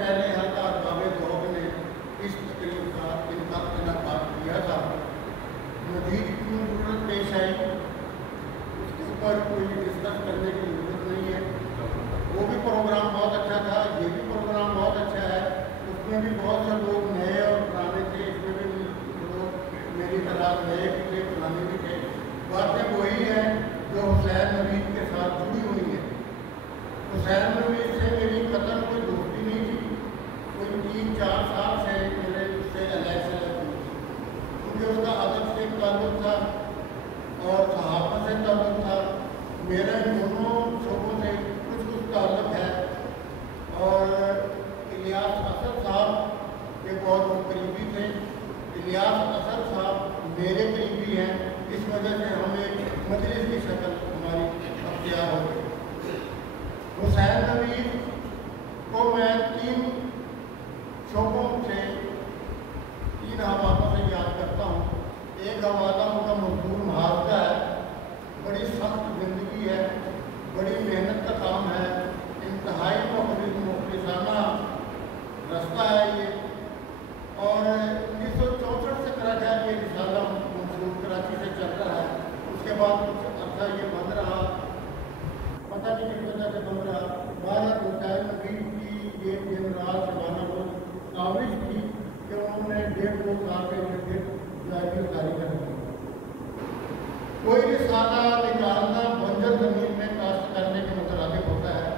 پہلے حلقہ ارباب ذوق نے اس تقریب کا انعقاد کیا تھا۔ مزید کیوں ضرورت پیش آئی اس کے اوپر کوئی ڈسکس کرنے کی ضرورت نہیں ہے۔ وہ بھی پروگرام بہت اچھا تھا، یہ بھی پروگرام بہت اچھا ہے۔ اس میں بھی بہت سے لوگ نئے اور پرانے تھے، اس میں بھی لوگ میری طرح نئے بھی تھے، پرانے بھی تھے۔ باتیں وہی ہیں جو حسین نوید کے ساتھ جڑی ہوئی ہیں۔ حسین نوید سے میری قطعاً کوئی دوستی نہیں تھی، کوئی 3-4 سال سے میرے اس سے علیحدہ کیونکہ اس کا ادب سے تعلق تھا اور صحافت سے تعلق تھا۔ میرا دونوں شعبوں سے کچھ تعلق ہے، اور الیاس اسد صاحب کے بہت قریبی تھے۔ الیاس اسد صاحب میرے قریبی ہیں، اس وجہ سے ہمیں مجلس کی شکل ہماری اختیار ہو گئی۔ حسین نوید کو میں 3 شعبوں سے 3 حوالوں سے یاد کرتا ہوں۔ ایک حوالہ ان کا مزدور محاذ کا ہے، بڑی سخت زندگی ہے، بڑی محنت کا کام ہے، انتہائی مخلصانہ رستہ ہے یہ، اور 1964 سے میرا خیال یہ رسالہ منسوخ کراچی سے چل رہا ہے۔ اس کے بعد کچھ عرصہ یہ بند رہا، پتہ نہیں کس وجہ سے بند رہا۔ بہرحال حسین نوید کی یہ جنرال شبانہ کو کاوش تھی کہ انہوں نے 1.5-2 سال کے اندر جائزی جاری کر دی۔ کوئی رسالہ نکالنا بنجر زمین میں کاشت کرنے کے مترادف ہوتا ہے۔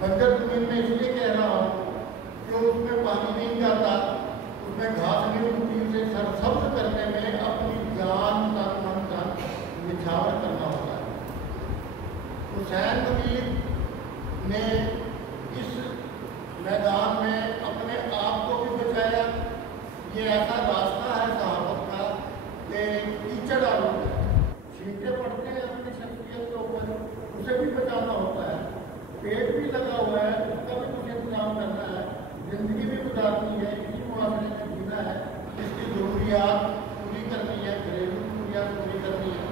بنجر زمین میں اس لیے کہہ رہا ہوں کہ اس میں پانی نہیں جاتا، اس میں گھاس نہیں اگتی، اسے سرسبز کرنے میں اپنی جان تن من دھن نچھاور کرنا ہوتا ہے۔ حسین نوید نے اس میدان میں اپنے آپ کو بھی بچایا۔ یہ ایسا راستہ ہے صحافت کا کہ کیچڑ آلود ہے، چھینٹے پڑتے ہیں اپنی شخصیت کے اوپر، اسے بھی بچانا ہوتا ہے۔ پیٹ بھی لگا ہوا ہے، اس کا بھی کچھ انتظام کرنا ہے، زندگی بھی گزارنی ہے، اسی معاشرے میں جینا ہے، اس کی ضروریات پوری کرنی ہے، گھریلو ضروریات پوری کرنی ہے۔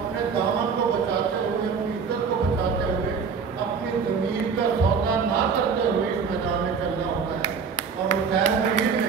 اپنے دامن کو بچاتے ہوئے، اپنی عزت کو بچاتے ہوئے، اپنی ضمیر کا سودا نہ کرتے ہوئے اس میدان میں چلنا ہوتا ہے، اور حسین نوید نے